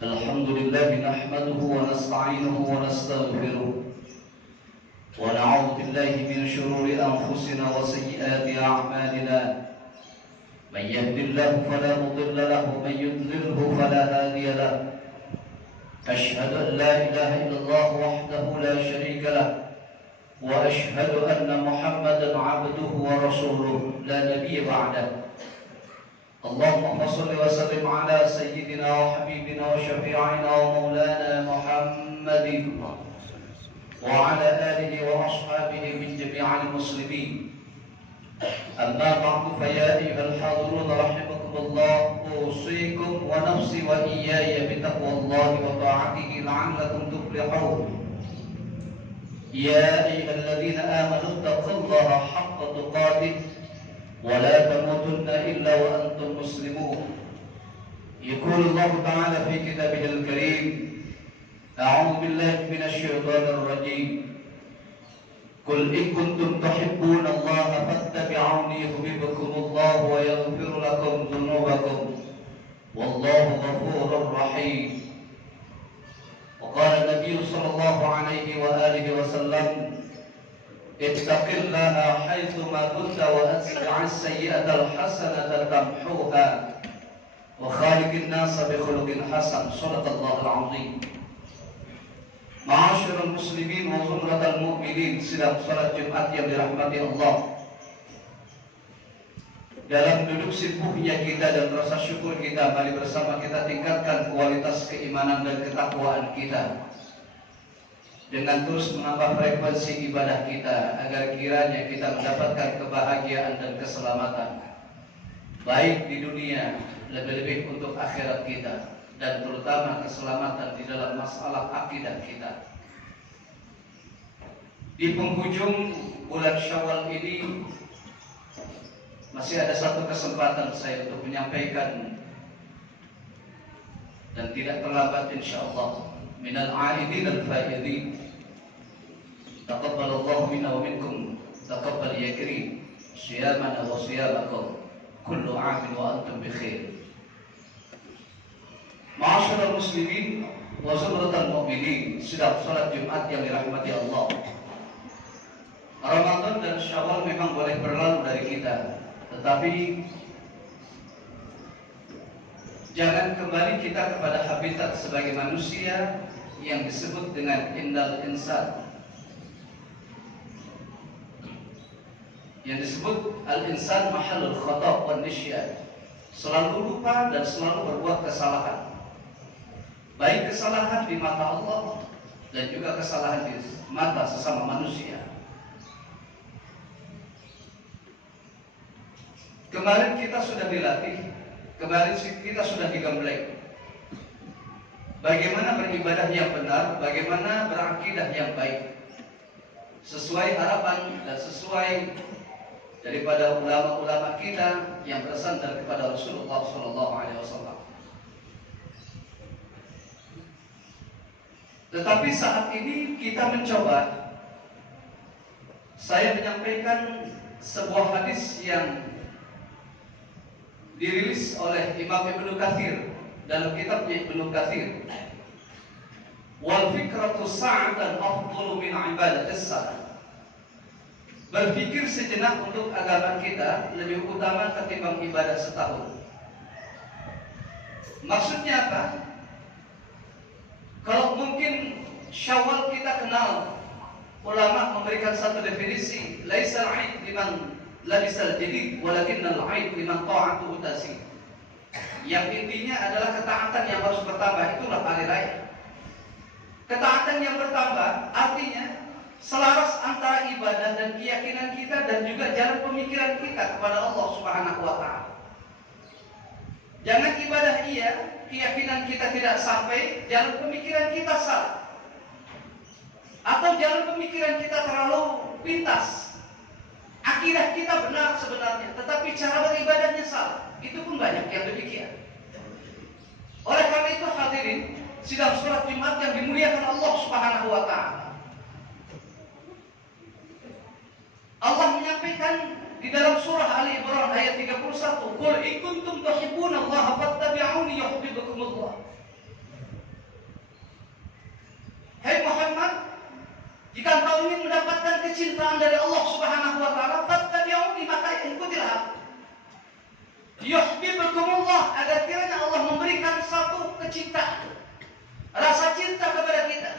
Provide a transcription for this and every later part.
Alhamdulillah nahmaduhu wa nasta'inuhu wa nastaghfiruh wa na'udzu billahi min shururi anfusina wa sayyiati a'malina. Man yahdihillahu fala mudilla lahu wa man yudlilhu fala hadiya lahu. Ashhadu an la ilaha illallah wahdahu la sharika lahu wa ashhadu anna Muhammadan 'abduhu wa rasuluh la nabiyya ba'dahu. Allahumma salli wa sallim ala sayyidina wa habibina wa syafi'ina wa maulana Muhammadin wa ala alihi wa ashabihi min jami'il muslimin. Amma ba'du, fa ya ayyuhal hadirun rahimakumullah, usikum wa nafsi wa iyaya bi taqwallahi wa ta'atihi la'allakum tuflihun. Ya ayyuhalladzina amanu taqullaha haqqa tuqatih ولا تموتن إلا وأنتم مسلمون. يقول الله تعالى في كتابه الكريم: أعوذ بالله من الشيطان الرجيم. قل إن كنتم تحبون الله فاتبعوني يحببكم الله ويغفر لكم ذنوبكم والله غفور رحيم. وقال النبي صلى الله عليه وآله وسلم: اتق الله حيثما كنت واتبع السيئة الحسنة تمحوها وخالق الناس بخلق حسن. صدق الله العظيم. Ma'asyiral muslimin wa zumratal mu'minin, sedang salat Jumat yang dirahmati Allah. Dalam duduk sibuknya kita dan rasa syukur kita, mari bersama kita tingkatkan kualitas keimanan dan ketakwaan kita dengan terus menambah frekuensi ibadah kita, agar kiranya kita mendapatkan kebahagiaan dan keselamatan, baik di dunia, lebih-lebih untuk akhirat kita, dan terutama keselamatan di dalam masalah akidah kita. Di penghujung bulan Syawal ini masih ada satu kesempatan saya untuk menyampaikan, dan tidak terlambat insyaallah. Minal a'idin al-fa'idin, taqabbalallahu minna wa minkum, taqabbal ya karim, siyamana wa siyamakum, kullu 'amin wa antum bi khair. Ma'asyiral muslimin wa zumratal mu'minin, sedang salat Jumat yang dirahmati Allah. Ramadan dan Syawal memang boleh berlalu dari kita, tetapi jangan kembali kita kepada habitat sebagai manusia yang disebut dengan innal insan, yang disebut al-insan mahallul khata' wan nisyan, selalu lupa dan selalu berbuat kesalahan, baik kesalahan di mata Allah dan juga kesalahan di mata sesama manusia. Kemarin kita sudah dilatih, kemarin kita sudah digembleng bagaimana beribadah yang benar, bagaimana berakidah yang baik, sesuai harapan dan sesuai daripada ulama-ulama kita yang bersandar kepada Rasulullah SAW. Tetapi saat ini kita mencoba, saya menyampaikan sebuah hadis yang dirilis oleh Imam Ibnu Katsir dalam kitabnya Ibnu Katsir, wal fikratu sa'atan afdalu min ibadatis salat. Berpikir sejenak untuk agama kita lebih utama ketimbang ibadah setahun. Maksudnya apa? Kalau mungkin Syawal kita kenal, ulama memberikan satu definisi, laisal 'aid liman labisal jadid walakinnal 'aid liman ta'atuhu tasih. Yang intinya adalah ketaatan yang harus bertambah, itulah hari raya. Ketaatan yang bertambah artinya selaras antara ibadah dan keyakinan kita dan juga jalan pemikiran kita kepada Allah Subhanahu wa taala. Jangan ibadah iya, keyakinan kita tidak sampai, jalan pemikiran kita salah. Atau jalan pemikiran kita terlalu pintas. Akidah kita benar sebenarnya, tetapi cara beribadahnya salah. Itu pun banyak yang demikian. hadirin sidang sholat Jumat yang dimuliakan Allah Subhanahu wa Ta'ala. Allah menyampaikan di dalam surah Ali Imran ayat 31, "Qul in kuntum tuhibbunallaha fattabi'uni yuhibbukumullah." Hai Muhammad, jika engkau ingin mendapatkan kecintaan dari Allah Subhanahu wa Ta'ala, fattabi'uni, maka ikutilah aku. Yuhibbukumullah, agar kiranya Allah memberikan satu kecintaan, rasa cinta kepada kita.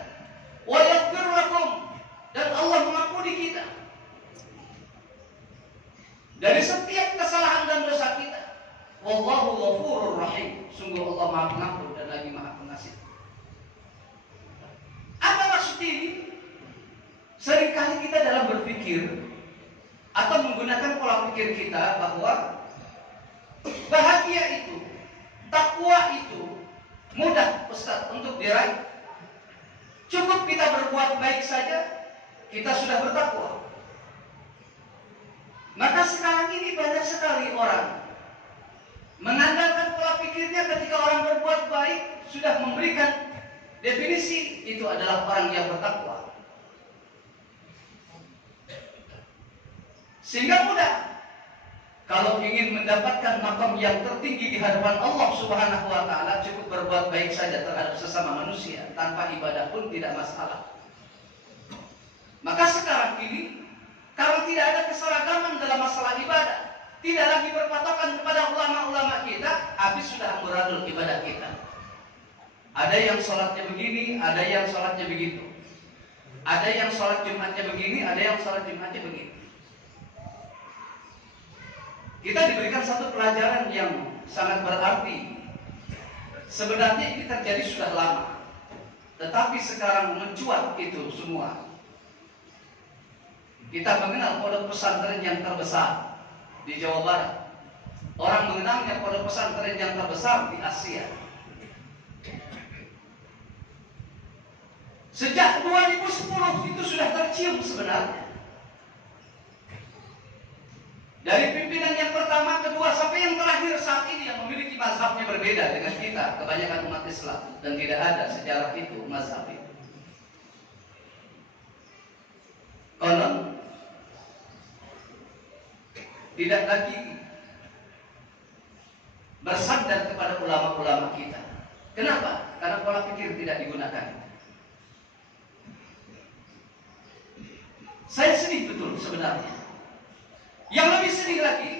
Wa yaghfir lakum, dan Allah mengampuni kita dari setiap kesalahan dan dosa kita. Wallahu ghafurur rahim. Sungguh Allah Maha Pengampun dan lagi Maha Pengasih. Apa maksud ini? Seringkali kita dalam berpikir atau menggunakan pola pikir kita bahwa bahagia itu, takwa itu mudah Ustaz untuk diraih. Cukup kita berbuat baik saja, kita sudah bertakwa. Maka sekarang ini banyak sekali orang mengandalkan pola pikirnya ketika orang berbuat baik sudah memberikan definisi itu adalah orang yang bertakwa. Sehingga mudah kalau ingin mendapatkan makam yang tertinggi di hadapan Allah Subhanahu wa Ta'ala, cukup berbuat baik saja terhadap sesama manusia, tanpa ibadah pun tidak masalah. Maka sekarang ini, kalau tidak ada keseragaman dalam masalah ibadah, tidak lagi berpatokan kepada ulama-ulama kita, habis sudah amburadul ibadah kita. Ada yang sholatnya begini, ada yang sholatnya begitu. Ada yang sholat Jumatnya begini, ada yang sholat Jumatnya begitu. Kita diberikan satu pelajaran yang sangat berarti. Sebenarnya ini terjadi sudah lama, tetapi sekarang mencuat itu semua. Kita mengenal pondok pesantren yang terbesar di Jawa Barat. Orang mengenalnya pondok pesantren yang terbesar di Asia. Sejak 2010 itu sudah tercium sebenarnya. Dari pimpinan yang pertama, kedua, sampai yang terakhir saat ini yang memiliki mazhabnya berbeda dengan kita, kebanyakan umat Islam, dan tidak ada sejarah itu, mazhab itu. Konon tidak lagi bersandar kepada ulama-ulama kita. Kenapa? Karena pola pikir tidak digunakan. Saya sedih betul sebenarnya. Yang lebih sedih lagi,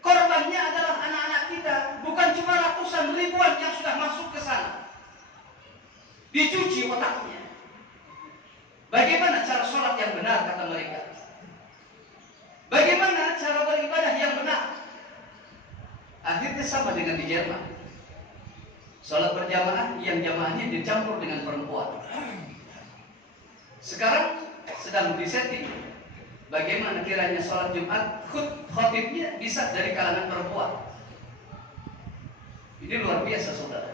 korbannya adalah anak-anak kita, bukan cuma ratusan ribuan yang sudah masuk ke sana. Dicuci otaknya. Bagaimana cara sholat yang benar, kata mereka? Bagaimana cara beribadah yang benar? Akhirnya sama dengan di Jerman. Sholat berjamaah yang jamaahnya dicampur dengan perempuan. Sekarang sedang disetting bagaimana kiranya sholat Jumat khotibnya bisa dari kalangan perempuan. Ini luar biasa saudara.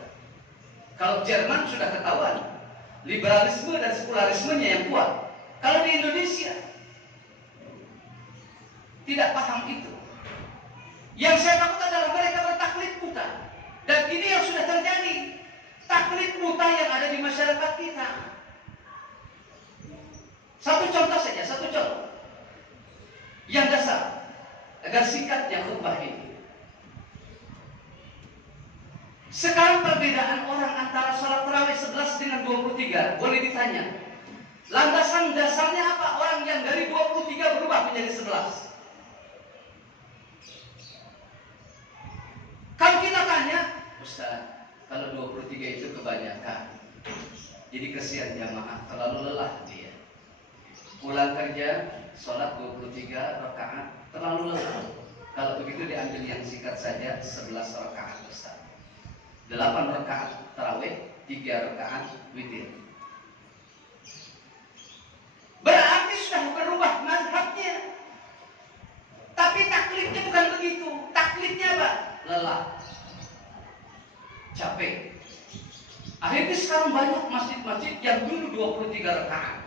Kalau Jerman sudah ketahuan liberalisme dan sekularismenya yang kuat. Kalau di Indonesia tidak paham itu. Yang saya takut adalah mereka bertaklid buta. Dan ini yang sudah terjadi. Taklid buta yang ada di masyarakat kita. Satu contoh saja, satu contoh yang dasar agar singkatnya khutbah ini. Sekarang perbedaan orang antara sholat tarawih 11 dengan 23 boleh ditanya. Landasan dasarnya apa orang yang dari 23 berubah menjadi 11? Kalau kita tanya, Ustaz, kalau 23 itu kebanyakan, jadi kesian jamaah, terlalu lelah dia. Pulang kerja, sholat 23 rakaat, terlalu lelah. Kalau begitu diambil yang singkat saja, 11 rakaat Ustaz. 8 rakaat tarawih, 3 rakaat witir. Berarti sudah berubah mazhabnya. Tapi taklidnya bukan begitu. Taklidnya apa? Lelah, capek. Akhirnya sekarang banyak masjid-masjid yang dulu 23 rakaat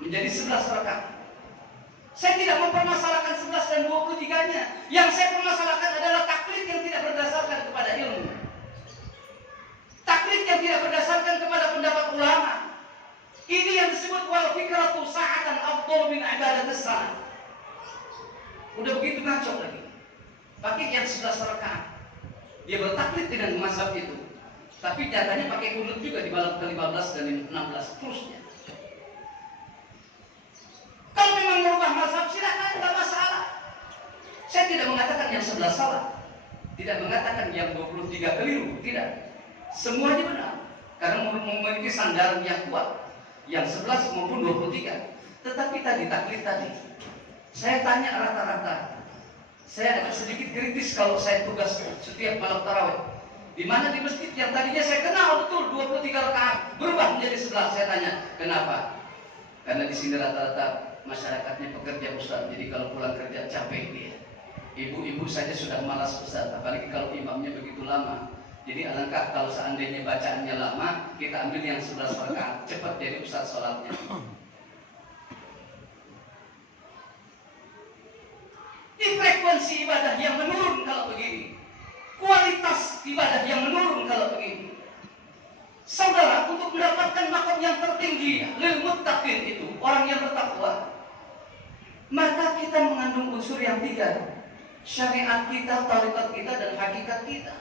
menjadi 11 rakaat. Saya tidak mempermasalahkan 11 dan 23-nya. Yang saya permasalahkan adalah taklid yang tidak berdasarkan kepada ilmu. Taklid yang tidak 11 rakaat. Dia bertaklid dengan mazhab itu. Tapi nyatanya pakai kunut juga di malam ke-15 dan 16 terusnya. Kalau memang merubah mazhab silakan, tidak masalah. Saya tidak mengatakan yang 11 salah, tidak mengatakan yang 23 keliru, tidak. Semuanya benar, karena memiliki sandaran yang kuat, yang 11 maupun 23. Tetapi tadi taklid tadi, saya tanya rata-rata, saya agak sedikit kritis kalau saya tugas setiap malam tarawih. Di mana di masjid yang tadinya saya kenal betul 23 rakaat berubah menjadi 11. Saya tanya, kenapa? Karena di sini rata-rata masyarakatnya pekerja Ustaz, jadi kalau pulang kerja capek dia. Ibu-ibu saja sudah malas Ustaz, apalagi kalau imamnya begitu lama. Jadi alangkah kalau seandainya bacaannya lama, kita ambil yang 11 rakaat, cepat jadi Ustaz sholatnya. Ini frekuensi ibadah yang menurun kalau begini. Kualitas ibadah yang menurun kalau begini. Saudara, untuk mendapatkan makom yang tertinggi, lil muttaqin itu, orang yang bertakwa, maka kita mengandung unsur yang 3. Syariat kita, tarikat kita, dan hakikat kita.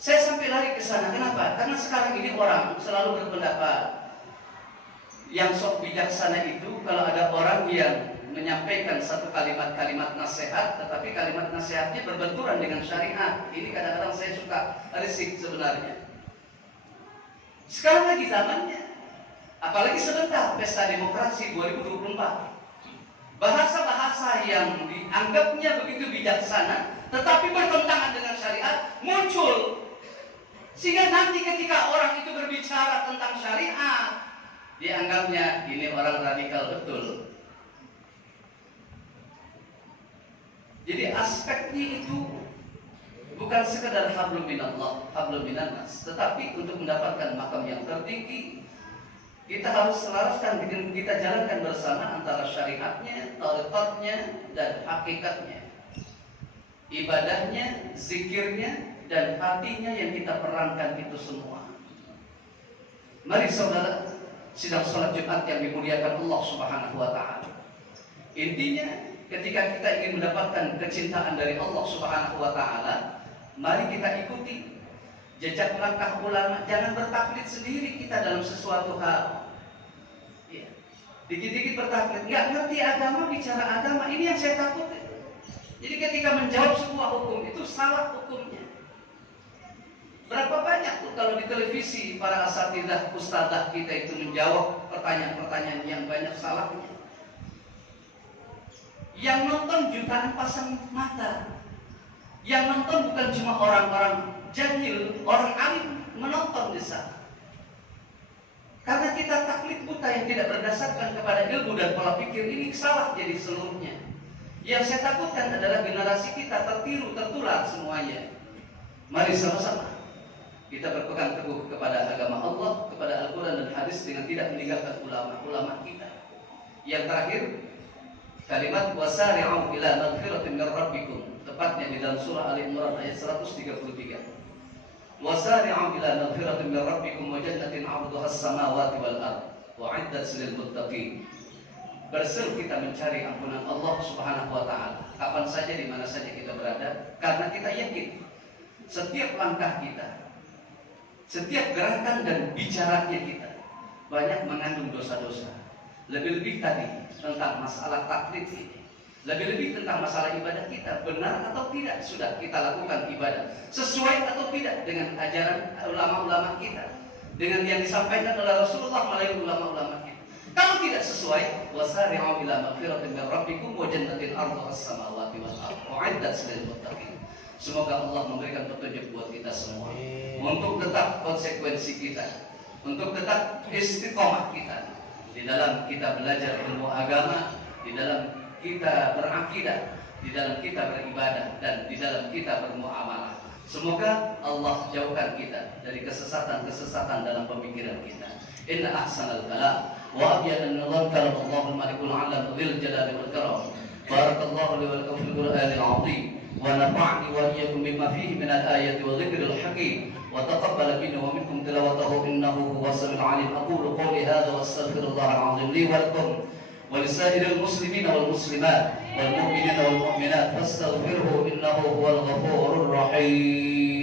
Saya sampai lari ke sana. Kenapa? Karena sekarang ini orang selalu berpendapat yang sok bijaksana itu kalau ada orang yang menyampaikan satu kalimat-kalimat nasihat, tetapi kalimat nasihatnya berbenturan dengan syariat. Ini kadang-kadang saya suka risik sebenarnya. Sekarang lagi zamannya, apalagi sebentar pesta demokrasi 2024. Bahasa-bahasa yang dianggapnya begitu bijaksana, tetapi bertentangan dengan syariat muncul. Sehingga nanti ketika orang itu berbicara tentang syariat, dianggapnya ini orang radikal betul. Jadi aspeknya itu bukan sekedar hablum minallah, hablum minannas, tetapi untuk mendapatkan makam yang tertinggi, kita harus selaraskan dengan kita jalankan bersama antara syariatnya, tariqatnya, dan hakikatnya. Ibadahnya, zikirnya, dan hatinya yang kita perankan itu semua. Mari saudara, sidang salat Jumat yang dimuliakan Allah Subhanahu wa taala. Intinya, ketika kita ingin mendapatkan kecintaan dari Allah Subhanahu wa taala, mari kita ikuti jejak langkah ulama. Jangan bertaklid sendiri kita dalam sesuatu hal. Ya. Dikit-dikit bertaklid, nggak ngerti agama, bicara agama. Ini yang saya takut. Jadi ketika menjawab sebuah hukum itu salah hukumnya. Berapa banyak tuh kalau di televisi para asatidzah, ustadzah kita itu menjawab pertanyaan-pertanyaan yang banyak salahnya. Yang nonton jutaan pasang mata. Yang nonton bukan cuma orang-orang jahil, orang alim menonton di sana. Karena kita taklid buta yang tidak berdasarkan kepada ilmu dan pola pikir, ini salah jadi seluruhnya. Yang saya takutkan adalah generasi kita tertiru, tertular semuanya. Mari sama-sama kita berpegang teguh kepada agama Allah, kepada Al-Quran dan hadis dengan tidak meninggalkan ulama-ulama kita. Yang terakhir, kalimat wasari'u ila maghfiratin min rabbikum, tepatnya di dalam surah Al-Imran ayat 133. Wasari'u ila maghfiratin min rabbikum wa jannatin 'arduha as-samawati wal ardh wa 'iddat lil muttaqin. Berseru kita mencari ampunan Allah Subhanahu wa taala kapan saja, di mana saja kita berada, karena kita yakin setiap langkah kita, setiap gerakan dan bicaranya kita banyak mengandung dosa-dosa. Lebih-lebih tadi tentang masalah taklid ini, lebih-lebih tentang masalah ibadah kita, benar atau tidak sudah kita lakukan ibadah, sesuai atau tidak dengan ajaran ulama-ulama kita, dengan yang disampaikan oleh Rasulullah melalui ulama-ulama kita. Kalau tidak sesuai, wasari'u ila maghfiratin min rabbikum wa jannatin 'arduha as-samawati wal ardh wa 'iddat lil muttaqin. Semoga Allah memberikan petunjuk buat kita semua untuk tetap konsekuensi kita, untuk tetap istiqomah kita di dalam kita belajar ilmu agama, di dalam kita berakidah, di dalam kita beribadah, dan di dalam kita bermuamalah. Semoga Allah jauhkan kita dari kesesatan-kesesatan dalam pemikiran kita. Inna ahsanal kalam wa abyadan nazam kalam Allahul malikul alam dzil jalali wal karam. Barakallahu li wa lakum fil Qur'anil 'azim wa nafa'ni wa iyyakum bima fihi min al-ayati wa dhikril hakim wa taqabbal minni wa minkum tilawatahu innahu huwas samiul 'alim. Aqulu qawli hadha wa astaghfirullahal 'azim li wa lakum wa lisa'iril muslimin wal muslimat والمؤمنين والمؤمنات فاستغفره إنه هو الغفور الرحيم.